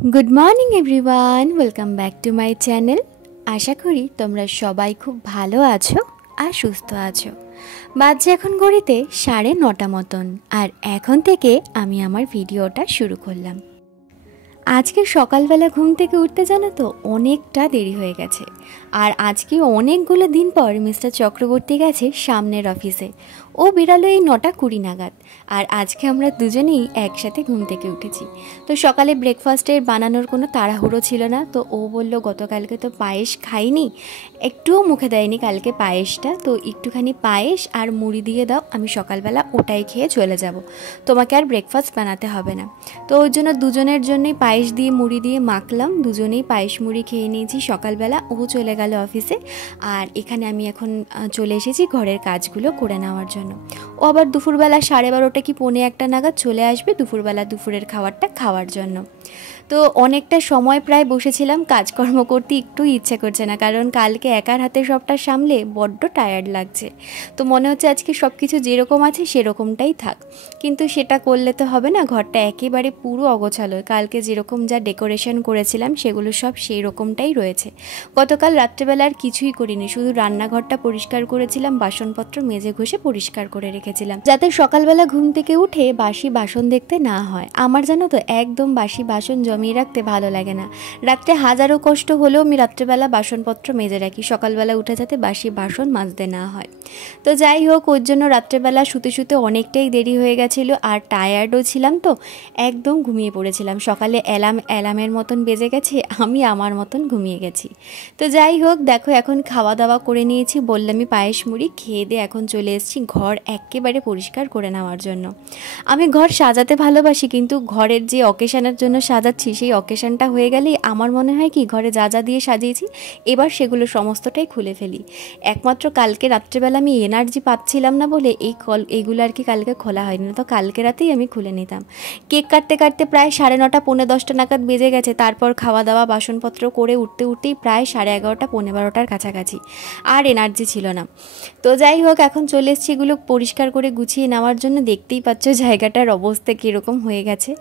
Good morning everyone, welcome back to my channel. আশা করি তোমরা সবাই খুব ভালো আছো আর সুস্থ আছো। বাজে এখন ঘড়িতে 9:30 মতন, আর এখন থেকে আমি আমার ভিডিওটা শুরু করলাম। আজকে সকালবেলা ঘুম থেকে উঠতে জানো তো অনেকটা দেরি হয়ে গেছে। আর আজকে অনেকগুলো দিন পর মিস্টার চক্রবর্তী গেছে সামনের অফিসে। ও বেরালো এই 9:20 নাগাদ। আর আজকে আমরা দুজনেই একসাথে ঘুম থেকে উঠেছি। তো সকালে ব্রেকফাস্টের বানানোর কোনো তাড়াহুড়ো ছিল না। তো ও বলল গতকালকে তো পায়েস খাইনি, একটুও মুখে দেয়নি কালকে পায়েসটা, তো একটুখানি পায়েস আর মুড়ি দিয়ে দাও, আমি সকালবেলা ওটাই খেয়ে চলে যাব, তোমাকে আর ব্রেকফাস্ট বানাতে হবে না। তো ওর জন্য দুজনের জন্যই পায়েস দিয়ে মুড়ি দিয়ে মাখলাম, দুজনেই পায়েস মুড়ি খেয়ে নিয়েছি সকালবেলা। ও চলে গেল অফিসে, আর এখানে আমি এখন চলে এসেছি ঘরের কাজগুলো করে নেওয়ার জন্য। ও আবার দুপুরবেলা 12:30 কি 1:45 নাগাদ চলে আসবে দুপুরবেলা দুপুরের খাবারটা খাওয়ার জন্য। তো অনেকটা সময় প্রায় বসেছিলাম, কাজকর্ম করতে একটু ইচ্ছে করছে না, কারণ কালকে একার হাতে সবটা সামলে বড্ড টায়ার্ড লাগছে। তো মনে হচ্ছে আজকে সব কিছু যেরকম আছে সেরকমটাই থাক, কিন্তু সেটা করলে তো হবে না, ঘরটা একেবারে পুরো অগোছালো। কালকে যেরকম যা ডেকোরেশন করেছিলাম সেগুলো সব সেই রকমটাই রয়েছে। গতকাল রাত্রেবেলা আর কিছুই করিনি, শুধু রান্নাঘরটা পরিষ্কার করেছিলাম, বাসনপত্র মেজে ঘষে পরিষ্কার করে রেখেছিলাম, যাতে সকালবেলা ঘুম থেকে উঠে বাসি বাসন দেখতে না হয়। আমার জানো তো একদম বাসি বাসন জমিয়ে রাখতে ভালো লাগে না। রাত্রে হাজারো কষ্ট হলেও আমি রাত্রেবেলা বাসনপত্র মেজে রাখি, সকালবেলা উঠে যাতে বাসি বাসন মাজতে না হয়। তো যাই হোক, ওর জন্য রাত্রেবেলা শুতে শুতে অনেকটাই দেরি হয়ে গেছিলো, আর টায়ার্ডও ছিলাম, তো একদম ঘুমিয়ে পড়েছিলাম। সকালে অ্যালার্মের মতন বেজে গেছে, আমি আমার মতন ঘুমিয়ে গেছি। তো যাই হোক, দেখো এখন খাওয়া দাওয়া করে নিয়েছি, বললামই পায়েস মুড়ি খেয়ে দিয়ে এখন চলে এসেছি ঘর একেবারে পরিষ্কার করে নেওয়ার জন্য। আমি ঘর সাজাতে ভালোবাসি, কিন্তু ঘরের যে অকেশানের জন্য সাজাচ্ছি সেই অকেশানটা হয়ে গেলেই আমার মনে হয় কি ঘরে যা যা দিয়ে সাজিয়েছি এবার সেগুলো সমস্তটাই খুলে ফেলি। একমাত্র কালকে রাত্রেবেলা আমি এনার্জি পাচ্ছিলাম না বলে এইগুলো আর কি কালকে খোলা হয়নি, তো কালকে রাতেই আমি খুলে নিতাম। কেক কাটতে কাটতে প্রায় 9:30 10:30 নাগাদ বেজে গেছে। তারপর খাওয়া দাওয়া বাসনপত্র করে উঠতেই প্রায় 11:30 12:30 কাছাকাছি, আর এনার্জি ছিল না। তো যাই হোক, এখন চলে এসেছি এগুলো পরিষ্কার করে গুছিয়ে নেওয়ার জন্য। দেখতেই পাচ্ছ জায়গাটার অবস্থা কীরকম হয়ে গেছে।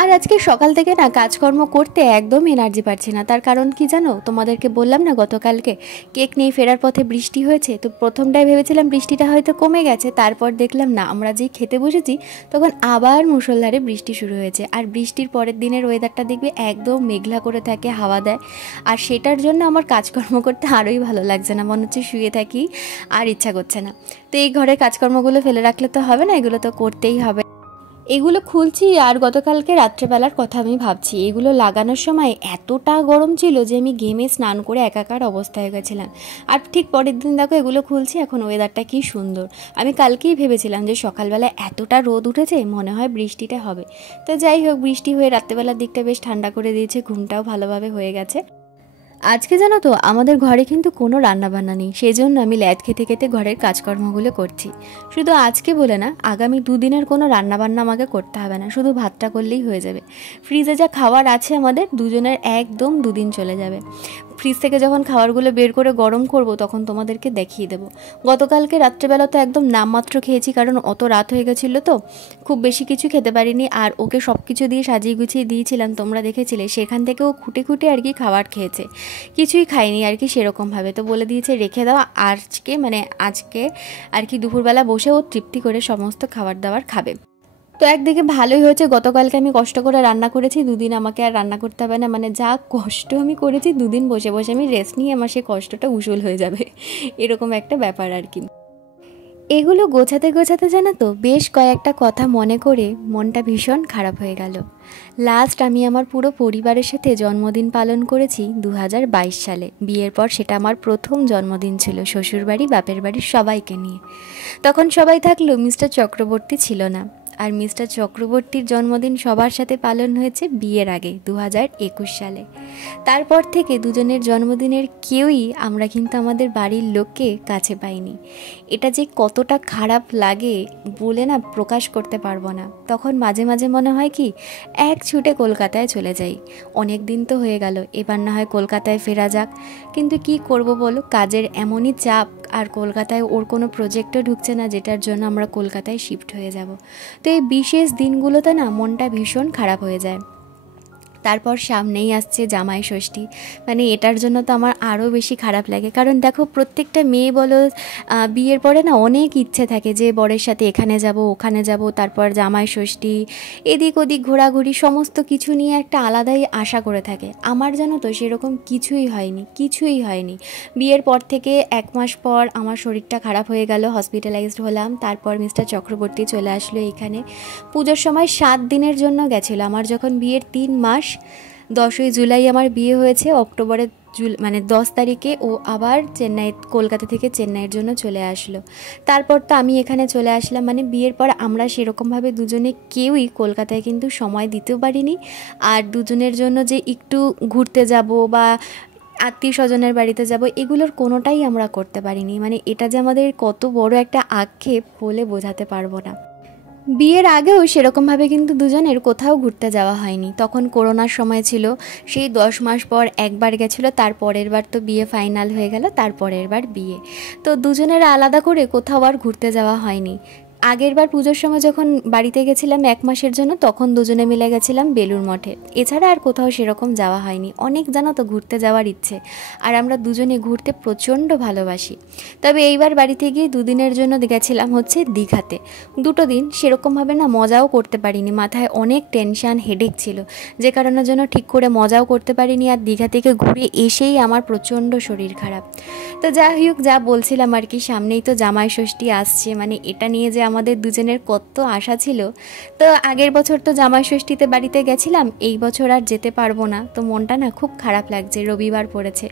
আর আজকে সকাল থেকে না কাজকর্ম করতে একদম এনার্জি পাচ্ছি না। তার কারণ কি জানো, তোমাদেরকে বললাম না গতকালকে কেক নিয়ে ফেরার পথে বৃষ্টি হয়েছে। তো প্রথমটাই ভেবেছিলাম বৃষ্টিটা হয়তো কমে গেছে, তারপর দেখলাম না, আমরা যেই খেতে বসেছি তখন আবার মুষলধারে বৃষ্টি শুরু হয়েছে। আর বৃষ্টির পরের দিনের ওয়েদারটা দেখবে একদম মেঘলা করে থাকে, হাওয়া দেয়, আর সেটার জন্য আমার কাজকর্ম করতে আরোই ভালো লাগছে না, মনে হচ্ছে শুয়ে থাকি, আর ইচ্ছা করছে না। তো এই ঘরের কাজকর্মগুলো ফেলে রাখলে তো হবে না, এগুলো তো করতেই হবে। এগুলো খুলছি, আর গতকালকে রাত্রেবেলার কথা আমি ভাবছি। এগুলো লাগানোর সময় এতটা গরম ছিল যে আমি ঘেমে স্নান করে একাকার অবস্থা হয়ে গেছিলাম। আর ঠিক পরের দিন দেখো এগুলো খুলছি, এখন ওয়েদারটা কি সুন্দর। আমি কালকেই ভেবেছিলাম যে সকালবেলা এতটা রোদ উঠেছে, মনে হয় বৃষ্টিটা হবে। তো যাই হোক, বৃষ্টি হয়ে রাত্রেবেলার দিকটা বেশ ঠান্ডা করে দিয়েছে, ঘুমটাও ভালোভাবে হয়ে গেছে। আজকে জানো তো আমাদের ঘরে কিন্তু কোনো রান্নাবান্না নেই, সেই জন্য আমি ল্যাদ খেতে খেতে ঘরের কাজকর্মগুলো করছি। শুধু আজকে বলে না, আগামী 2 দিনের কোনো রান্নাবান্না আমাকে করতে হবে না, শুধু ভাতটা করলেই হয়ে যাবে। ফ্রিজে যা খাবার আছে আমাদের দুজনের একদম 2 দিন চলে যাবে। ফ্রিজ থেকে যখন খাবারগুলো বের করে গরম করব তখন তোমাদেরকে দেখিয়ে দেবো। গতকালকে রাত্রেবেলা তো একদম নামমাত্র খেয়েছি, কারণ অত রাত হয়ে গেছিলো, তো খুব বেশি কিছু খেতে পারিনি। আর ওকে সব কিছু দিয়ে সাজিয়ে গুছিয়ে দিয়েছিলাম, তোমরা দেখেছিলে, সেখান থেকে ও খুঁটে খুঁটে আর কি খাবার খেয়েছে, কিছুই খাইনি আর কি সেরকমভাবে। তো বলে দিয়েছে রেখে দাও, আজকে আর কি দুপুরবেলা বসে ও তৃপ্তি করে সমস্ত খাবার দাবার খাবে। তো একদিকে ভালোই হয়েছে, গতকালকে আমি কষ্ট করে রান্না করেছি, 2 দিন আমাকে আর রান্না করতে হবে না। মানে যা কষ্ট আমি করেছি 2 দিন বসে বসে আমি রেস্ট নিয়ে আমার সেই কষ্টটা উসুল হয়ে যাবে, এরকম একটা ব্যাপার আর কি। এগুলো গোছাতে গোছাতে জানো তো বেশ কয়েকটা কথা মনে করে মনটা ভীষণ খারাপ হয়ে গেল। লাস্ট আমি আমার পুরো পরিবারের সাথে জন্মদিন পালন করেছি 2022 সালে। বিয়ের পর সেটা আমার প্রথম জন্মদিন ছিল, শ্বশুরবাড়ি বাপের বাড়ির সবাইকে নিয়ে। তখন সবাই থাকলেও মিস্টার চক্রবর্তী ছিল না। আর মিস্টার চক্রবর্তীর জন্মদিন সবার সাথে পালন হয়েছে বিয়ের আগে 2021 সালে। তারপর থেকে দুজনের জন্মদিনের কেউই আমরা কিন্তু আমাদের বাড়ির লোককে কাছে পাইনি। এটা যে কতটা খারাপ লাগে বলে না প্রকাশ করতে পারবো না। তখন মাঝে মাঝে মনে হয় কি এক ছুটে কলকাতায় চলে যাই, অনেক দিন তো হয়ে গেল, এবার না হয় কলকাতায় ফেরা যাক। কিন্তু কি করব বলো, কাজের এমনই চাপ, আর কলকাতায় ওর কোনো প্রজেক্টও ঢুকছে না যেটার জন্য আমরা কলকাতায় শিফট হয়ে যাব। তো এই বিশেষ দিনগুলোতে না মনটা ভীষণ খারাপ হয়ে যায়। তারপর সামনেই আসছে জামাই ষষ্ঠী, মানে এটার জন্য তো আমার আরও বেশি খারাপ লাগে। কারণ দেখো প্রত্যেকটা মেয়ে বলো বিয়ের পরে না অনেক ইচ্ছে থাকে যে বরের সাথে এখানে যাব ওখানে যাব, তারপর জামাই ষষ্ঠী, এদিক ওদিক ঘোরাঘুরি সমস্ত কিছু নিয়ে একটা আলাদাই আশা করে থাকে। আমার জানো তো সেরকম কিছুই হয়নি। বিয়ের পর থেকে 1 মাস পর আমার শরীরটা খারাপ হয়ে গেল, হসপিটালাইজড হলাম। তারপর মিস্টার চক্রবর্তী চলে আসলো এখানে। পুজোর সময় 7 দিনের জন্য গেছিলো। আমার যখন বিয়ের 3 মাস, 10ই জুলাই আমার বিয়ে হয়েছে, অক্টোবরের মানে 10 তারিখে ও আবার কলকাতা থেকে চেন্নাইয়ের জন্য চলে আসলো। তারপর তো আমি এখানে চলে আসলাম। মানে বিয়ের পর আমরা সেরকমভাবে দুজনে কেউই কলকাতায় কিন্তু সময় দিতেও পারিনি। আর দুজনের জন্য যে একটু ঘুরতে যাব বা আত্মীয় স্বজনের বাড়িতে যাব, এগুলোর কোনোটাই আমরা করতে পারিনি। মানে এটা যে আমাদের কত বড় একটা আক্ষেপ বলে বোঝাতে পারবো না। বিয়ের আগেও সেরকমভাবে কিন্তু দুজনের কোথাও ঘুরতে যাওয়া হয়নি। তখন করোনার সময় ছিল, সেই 10 মাস পর একবার গেছিলো, তারপরের বার তো বিয়ে ফাইনাল হয়ে গেল, তারপরের বার বিয়ে। তো দুজনের আলাদা করে কোথাও আর ঘুরতে যাওয়া হয়নি। আগের বার পুজোর সময় যখন বাড়িতে গেছিলাম 1 মাসের জন্য, তখন দুজনে মিলে গেছিলাম বেলুড় মঠে। এছাড়া আর কোথাও সেরকম যাওয়া হয়নি। অনেক জানো তো ঘুরতে যাওয়ার ইচ্ছে, আর আমরা দুজনে ঘুরতে প্রচণ্ড ভালোবাসি। তবে এইবার বাড়িতে গিয়ে 2 দিনের জন্য গেছিলাম হচ্ছে দীঘাতে। 2টো দিন সেরকমভাবে না মজাও করতে পারিনি, মাথায় অনেক টেনশান হেডেক ছিল, যে কারণের জন্য ঠিক করে মজাও করতে পারিনি। আর দীঘা থেকে ঘুরে এসেই আমার প্রচণ্ড শরীর খারাপ। তো যাই হোক, যা বলছিলাম আর কি, সামনেই তো জামাই ষষ্ঠী আসছে, মানে এটা নিয়ে যে আমাদের দুজনের কত আশা ছিল। তো আগের বছর তো জামাই ষষ্ঠীতে বাড়িতে গেছিলাম, এই বছর আর যেতে পারবো না। তো মনটা না খুব খারাপ লাগছে, রবিবার পড়েছে।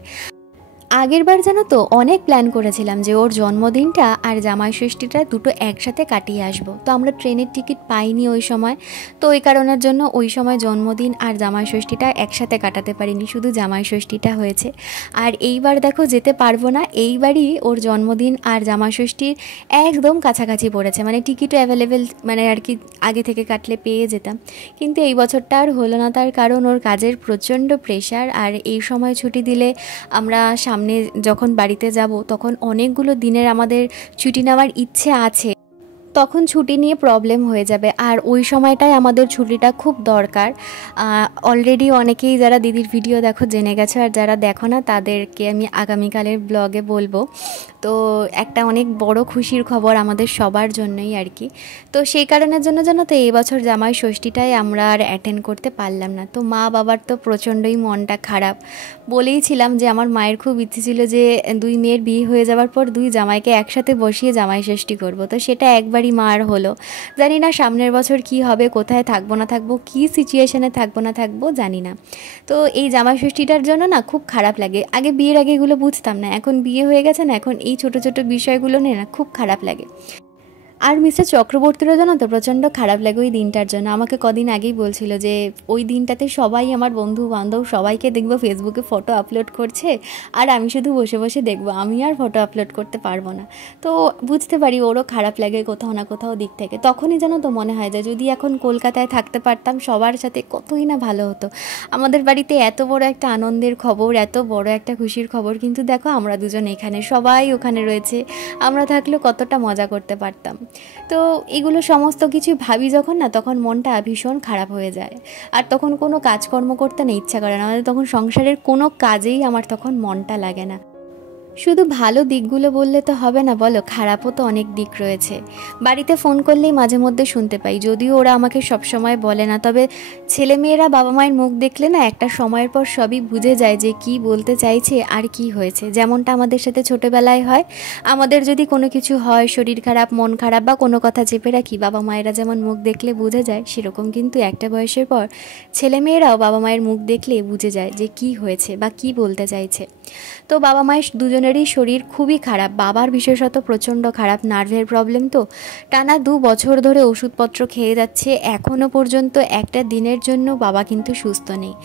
আগের বার জানো তো অনেক প্ল্যান করেছিলাম যে ওর জন্মদিনটা আর জামাই ষষ্ঠীটা দুটো একসাথে কাটিয়ে আসবো। তো আমরা ট্রেনের টিকিট পাইনি ওই সময়, তো ওই কারণের জন্য ওই সময় জন্মদিন আর জামাই ষষ্ঠীটা একসাথে কাটাতে পারিনি, শুধু জামাই ষষ্ঠীটা হয়েছে। আর এইবার দেখো যেতে পারবো না, এইবারই ওর জন্মদিন আর জামাই ষষ্ঠীর একদম কাছাকাছি পড়েছে, মানে টিকিটও অ্যাভেলেবেল, মানে আর কি আগে থেকে কাটলে পেয়ে যেতাম। কিন্তু এই বছরটা আর হলো না, তার কারণ ওর কাজের প্রচণ্ড প্রেশার। আর এই সময় ছুটি দিলে আমরা সামনে যখন বাড়িতে যাব তখন অনেকগুলো দিনের আমাদের ছুটি নেওয়ার ইচ্ছে আছে, তখন ছুটি নিয়ে প্রবলেম হয়ে যাবে। আর ওই সময়টায় আমাদের ছুটিটা খুব দরকার। অলরেডি অনেকেই যারা দিদির ভিডিও দেখো জেনে গেছো, আর যারা দেখো না তাদেরকে আমি আগামীকালের ব্লগে বলবো। তো একটা অনেক বড় খুশির খবর আমাদের সবার জন্যই আর কি। তো সেই কারণের জন্য জানো তো এই বছর জামাই ষষ্ঠীটাই আমরা আর অ্যাটেন্ড করতে পারলাম না। তো মা বাবার তো প্রচণ্ডই মনটা খারাপ। বলেইছিলাম যে আমার মায়ের খুব ইচ্ছে ছিল যে 2 মেয়ের বিয়ে হয়ে যাওয়ার পর 2 জামাইকে একসাথে বসিয়ে জামাই ষষ্ঠী করবো। তো সেটা একবারই মার হলো। জানি না সামনের বছর কি হবে, কোথায় থাকবো না থাকবো, কী সিচুয়েশানে থাকবো না থাকবো জানি না। তো এই জামাই ষষ্ঠীটার জন্য না খুব খারাপ লাগে। আগে বিয়ের আগে এগুলো বুঝতাম না, এখন বিয়ে হয়ে গেছে না, এখন এই ছোটো ছোটো বিষয়গুলো নিয়ে না খুব খারাপ লাগে। আর মিস্টার চক্রবর্তীরও জানো তো প্রচণ্ড খারাপ লাগে ওই দিনটার জন্য। আমাকে কদিন আগেই বলছিল যে ওই দিনটাতে সবাই আমার বন্ধু বান্ধব সবাইকে দেখবো ফেসবুকে ফটো আপলোড করছে, আর আমি শুধু বসে বসে দেখবো, আমি আর ফটো আপলোড করতে পারবো না। তো বুঝতে পারি ওরও খারাপ লাগে কোথাও না কোথাও দিক থেকে। তখনই জানো তো মনে হয় যে যদি এখন কলকাতায় থাকতে পারতাম সবার সাথে কতই না ভালো হতো। আমাদের বাড়িতে এত বড় একটা আনন্দের খবর, এত বড় একটা খুশির খবর, কিন্তু দেখো আমরা দুজন এখানে, সবাই ওখানে রয়েছে। আমরা থাকলেও কতটা মজা করতে পারতাম। তো এগুলো সমস্ত কিছু ভাবি যখন না, তখন মনটা ভীষণ খারাপ হয়ে যায়। আর তখন কোনো কাজকর্ম করতে না ইচ্ছা করে না, আমাদের তখন সংসারের কোনো কাজেই আমার তখন মনটা লাগে না। শুধু ভালো দিকগুলো বললে তো হবে না বলো, খারাপও তো অনেক দিক রয়েছে। বাড়িতে ফোন করলেই মাঝে মধ্যে শুনতে পাই, যদিও ওরা আমাকে সবসময় বলে না, তবে ছেলেমেয়েরা বাবা মায়ের মুখ দেখলে না একটা সময়ের পর সবই বুঝে যায় যে কি বলতে চাইছে আর কি হয়েছে। যেমনটা আমাদের সাথে ছোটোবেলায় হয়, আমাদের যদি কোনো কিছু হয়, শরীর খারাপ মন খারাপ বা কোনো কথা চেপে রাখি, বাবা মায়েরা যেমন মুখ দেখলে বুঝে যায়, সেরকম কিন্তু একটা বয়সের পর ছেলেমেয়েরাও বাবা মায়ের মুখ দেখলে বুঝে যায় যে কি হয়েছে বা কি বলতে চাইছে। তো বাবা মায়ের দুজনেরই শরীর খুবই খারাপ, বাবার বিশেষত প্রচণ্ড খারাপ, নার্ভের প্রবলেম। তো টানা 2 বছর ধরে ওষুধপত্র খেয়ে যাচ্ছে, এখনও পর্যন্ত একটা দিনের জন্য বাবা কিন্তু সুস্থ নেই।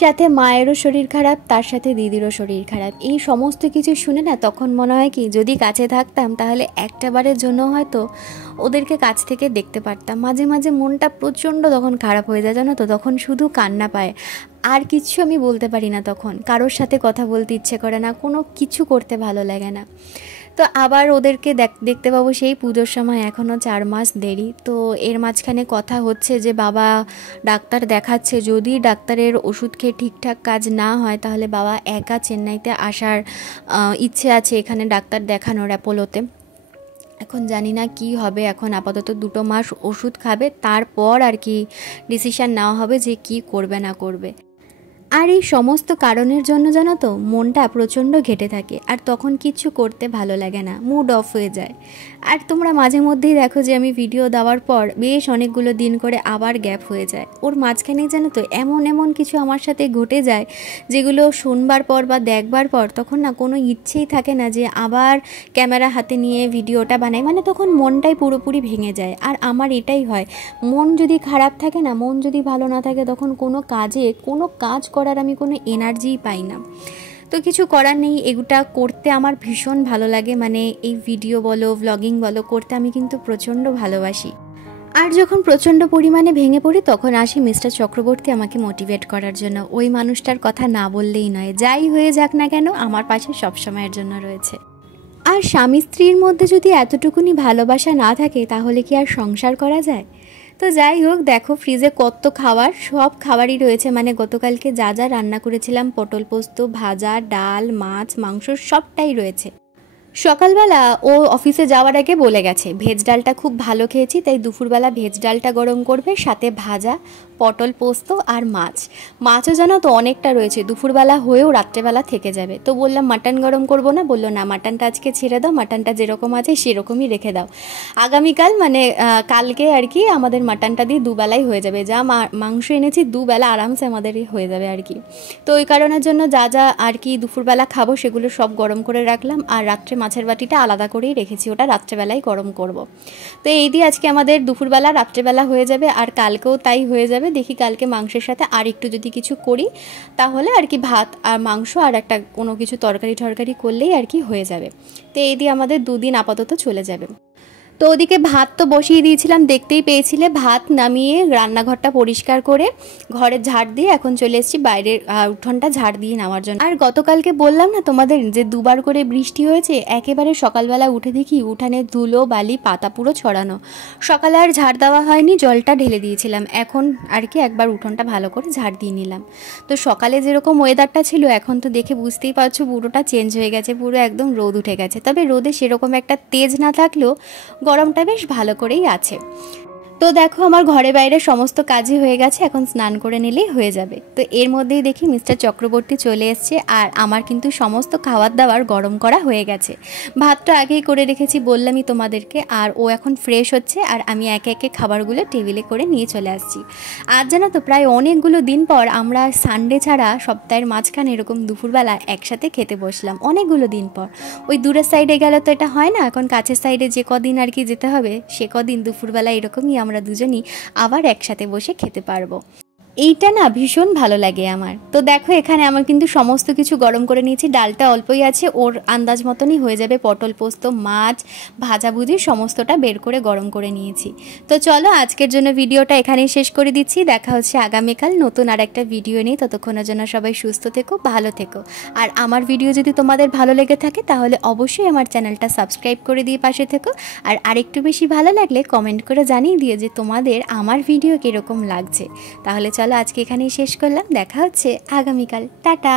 সাথে মায়েরও শরীর খারাপ, তার সাথে দিদিরও শরীর খারাপ। এই সমস্ত কিছু শুনে না তখন মনে হয় কি যদি কাছে থাকতাম তাহলে একটা বারের জন্য হয়তো ওদেরকে কাছ থেকে দেখতে পারতাম। মাঝে মাঝে মনটা প্রচণ্ড তখন খারাপ হয়ে যায় জানো তো, তখন শুধু কান্না পায়, আর কিছু আমি বলতে পারি না। তখন কারোর সাথে কথা বলতে ইচ্ছে করে না, কোনো কিছু করতে ভালো লাগে না। তো তো আবার ওদেরকে দেখতে পাবো সেই পুজোর সময়, এখনও 4 মাস দেরি। তো এর মাঝখানে কথা হচ্ছে যে বাবা ডাক্তার দেখাচ্ছে, যদি ডাক্তারের ওষুধ খেয়ে ঠিকঠাক কাজ না হয় তাহলে বাবা একা চেন্নাইতে আসার ইচ্ছে আছে, এখানে ডাক্তার দেখানোর অ্যাপোলোতে। এখন জানি না কি হবে, এখন আপাতত 2 মাস ওষুধ খাবে, তারপর আর কি ডিসিশান নেওয়া হবে যে কি করবে না করবে। আর এই সমস্ত কারণের জন্য জানো তো মনটা প্রচণ্ড ঘেটে থাকে, আর তখন কিচ্ছু করতে ভালো লাগে না, মুড অফ হয়ে যায়। আর তোমরা মাঝে মধ্যেই দেখো যে আমি ভিডিও দেওয়ার পর বেশ অনেকগুলো দিন করে আবার গ্যাপ হয়ে যায়। ওর মাঝখানেই জানো তো এমন এমন কিছু আমার সাথে ঘটে যায় যেগুলো শুনবার পর বা দেখবার পর তখন না কোনো ইচ্ছেই থাকে না যে আবার ক্যামেরা হাতে নিয়ে ভিডিওটা বানাই, মানে তখন মনটাই পুরোপুরি ভেঙে যায়। আর আমার এটাই হয়, মন যদি খারাপ থাকে না, মন যদি ভালো না থাকে, তখন কোনো কাজ করার আমি কোনো এনার্জিই পাই না। তো কিছু করার নেই, এগুটা করতে আমার ভীষণ ভালো লাগে, মানে এই ভিডিও বলো ব্লগিং বলো করতে আমি কিন্তু প্রচণ্ড ভালোবাসি। আর যখন প্রচণ্ড পরিমাণে ভেঙে পড়ি তখন আসি মিস্টার চক্রবর্তী আমাকে মোটিভেট করার জন্য। ওই মানুষটার কথা না বললেই নয়, যাই হয়ে যাক না কেন আমার পাশে সবসময়ের জন্য রয়েছে। আর স্বামী স্ত্রীর মধ্যে যদি এতটুকুনি ভালোবাসা না থাকে তাহলে কি আর সংসার করা যায়? তো যাই হোক, দেখো ফ্রিজে কত খাবার, সব খাবারই রয়েছে, মানে গতকালকে যা যা রান্না করেছিলাম পটল পোস্ত, ভাজা, ডাল, মাছ, মাংস সবটাই রয়েছে। সকালবেলা ও অফিসে যাওয়ার আগে বলে গেছে ভেজ ডালটা খুব ভালো খেয়েছি, তাই দুপুরবেলা ভেজ ডালটা গরম করবে, সাথে ভাজা, পটল পোস্ত আর মাছও জানো তো অনেকটা রয়েছে, দুপুরবেলা হয়েও রাত্রেবেলা থেকে যাবে। তো বললাম মাটন গরম করব না, বললো না মাটনটা আজকে ছেড়ে দাও, মাটনটা যেরকম আছে সেরকমই রেখে দাও, আগামীকাল মানে কালকে আর কি আমাদের মাটনটা দিয়ে দুবেলাই হয়ে যাবে, যা মাংস এনেছি দুবেলা আরামসে আমাদের হয়ে যাবে আর কি। তো ওই কারণের জন্য যা যা আর কি দুপুরবেলা খাবো সেগুলো সব গরম করে রাখলাম, আর রাত্রে মাছের বাটিটা আলাদা করেই রেখেছি, ওটা রাত্রেবেলায় গরম করব। তো এই দিয়ে আজকে আমাদের দুপুরবেলা রাত্রেবেলা হয়ে যাবে, আর কালকেও তাই হয়ে যাবে। দেখি কালকে মাংসের সাথে আর একটু যদি কিছু করি তাহলে আর কি ভাত আর মাংস আর একটা কোনো কিছু তরকারি করলেই আর কি হয়ে যাবে। তো এই দিয়ে আমাদের 2 দিন আপাতত চলে যাবে। তো ওদিকে ভাত তো বসিয়ে দিয়েছিলাম, দেখতেই পেয়েছিলে, ভাত নামিয়ে রান্নাঘরটা পরিষ্কার করে ঘরের ঝাড় দিয়ে এখন চলে এসেছি বাইরের উঠোনটা ঝাড় দিয়ে নেওয়ার জন্য। আর গতকালকে বললাম না তোমাদের যে 2 বার করে বৃষ্টি হয়েছে, একেবারে সকালবেলা উঠে দেখি উঠানে ধুলো বালি পাতা পুরো ছড়ানো। সকালে আর ঝাড় দেওয়া হয়নি, জলটা ঢেলে দিয়েছিলাম, এখন আর কি একবার উঠোনটা ভালো করে ঝাড় দিয়ে নিলাম। তো সকালে যেরকম ওয়েদারটা ছিল এখন তো দেখে বুঝতেই পারছো পুরোটা চেঞ্জ হয়ে গেছে, পুরো একদম রোদ উঠে গেছে। তবে রোদে সেরকম একটা তেজ না থাকলেও গরমটা বেশ ভালো করেই আছে। তো দেখো আমার ঘরে বাইরে সমস্ত কাজই হয়ে গেছে, এখন স্নান করে নিলেই হয়ে যাবে। তো এর মধ্যেই দেখি মিস্টার চক্রবর্তী চলে এসছে, আর আমার কিন্তু সমস্ত খাবার দাবার গরম করা হয়ে গেছে। ভাতটা আগেই করে রেখেছি বললামই তোমাদেরকে, আর ও এখন ফ্রেশ হচ্ছে আর আমি একে একে খাবারগুলো টেবিলে করে নিয়ে চলে আসছি। আর জানো তো প্রায় অনেকগুলো দিন পর আমরা সানডে ছাড়া সপ্তাহের মাঝখানে এরকম দুপুরবেলা একসাথে খেতে বসলাম, অনেকগুলো দিন পর। ওই দূরের সাইডে গেলে তো এটা হয় না, এখন কাছের সাইডে যে কদিন আর কি যেতে হবে সে কদিন দুপুরবেলা এরকমই আমরা দুজনই আবার একসাথে বসে খেতে পারবো। এইটা না ভীষণ ভালো লাগে আমার। তো দেখো এখানে আমার কিন্তু সমস্ত কিছু গরম করে নিয়েছি, ডালটা অল্পই আছে, ওর আন্দাজ মতনই হয়ে যাবে, পটল পোস্ত মাছ ভাজাভুজি সমস্তটা বের করে গরম করে নিয়েছি। তো চলো আজকের জন্য ভিডিওটা এখানেই শেষ করে দিচ্ছি, দেখা হচ্ছে আগামীকাল নতুন আর একটা ভিডিও নিয়ে। ততক্ষণের জন্য সবাই সুস্থ থেকো, ভালো থেকো। আর আমার ভিডিও যদি তোমাদের ভালো লেগে থাকে তাহলে অবশ্যই আমার চ্যানেলটা সাবস্ক্রাইব করে দিয়ে পাশে থেকো, আর আরেকটু বেশি ভালো লাগলে কমেন্ট করে জানিয়ে দিও যে তোমাদের আমার ভিডিও কীরকম লাগছে। তাহলে চলো আজকে এখানেই শেষ করলাম, দেখা হচ্ছে আগামীকাল, টাটা।